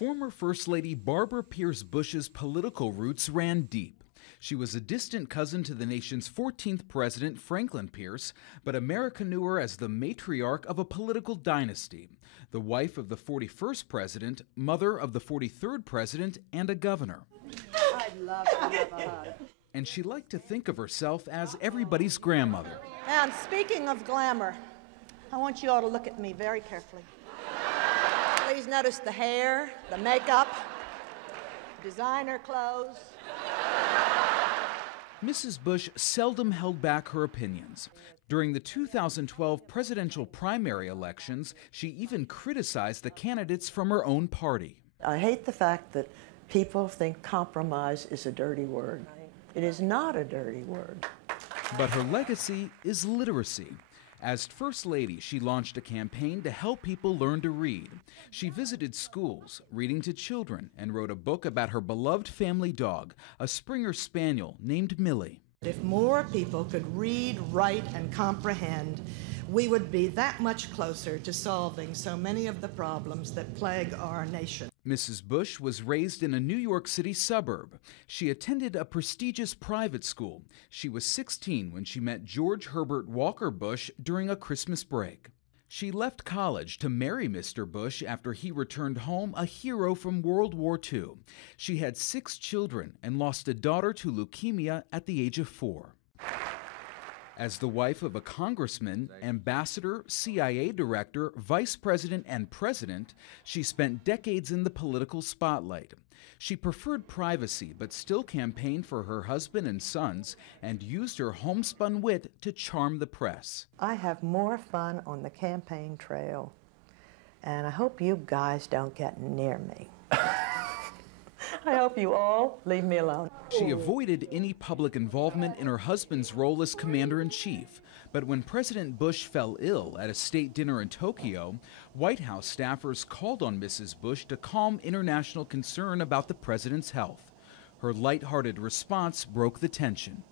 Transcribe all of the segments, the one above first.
Former First Lady Barbara Pierce Bush's political roots ran deep. She was a distant cousin to the nation's 14th president, Franklin Pierce, but America knew her as the matriarch of a political dynasty, the wife of the 41st president, mother of the 43rd president, and a governor. I'd love to have a hug. And she liked to think of herself as everybody's grandmother. And speaking of glamour, I want you all to look at me very carefully. Please notice the hair, the makeup, designer clothes. Mrs. Bush seldom held back her opinions. During the 2012 presidential primary elections, she even criticized the candidates from her own party. I hate the fact that people think compromise is a dirty word. It is not a dirty word. But her legacy is literacy. As First Lady, she launched a campaign to help people learn to read. She visited schools, reading to children, and wrote a book about her beloved family dog, a Springer Spaniel named Millie. If more people could read, write, and comprehend, we would be that much closer to solving so many of the problems that plague our nation. Mrs. Bush was raised in a New York City suburb. She attended a prestigious private school. She was 16 when she met George Herbert Walker Bush during a Christmas break. She left college to marry Mr. Bush after he returned home a hero from World War II. She had 6 children and lost a daughter to leukemia at the age of 4. As the wife of a congressman, ambassador, CIA director, vice president, and president, she spent decades in the political spotlight. She preferred privacy, but still campaigned for her husband and sons and used her homespun wit to charm the press. I have more fun on the campaign trail, and I hope you guys don't get near me. I hope you all leave me alone. She avoided any public involvement in her husband's role as commander-in-chief. But when President Bush fell ill at a state dinner in Tokyo, White House staffers called on Mrs. Bush to calm international concern about the president's health. Her lighthearted response broke the tension.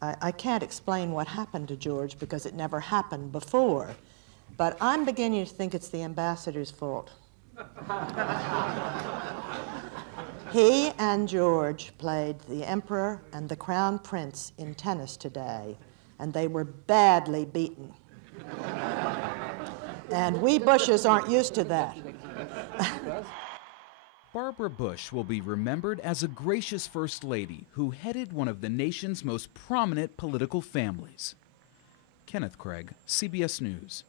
I can't explain what happened to George because it never happened before, but I'm beginning to think it's the ambassador's fault. He and George played the Emperor and the Crown Prince in tennis today, and they were badly beaten. And we Bushes aren't used to that. Barbara Bush will be remembered as a gracious First Lady who headed one of the nation's most prominent political families. Kenneth Craig, CBS News.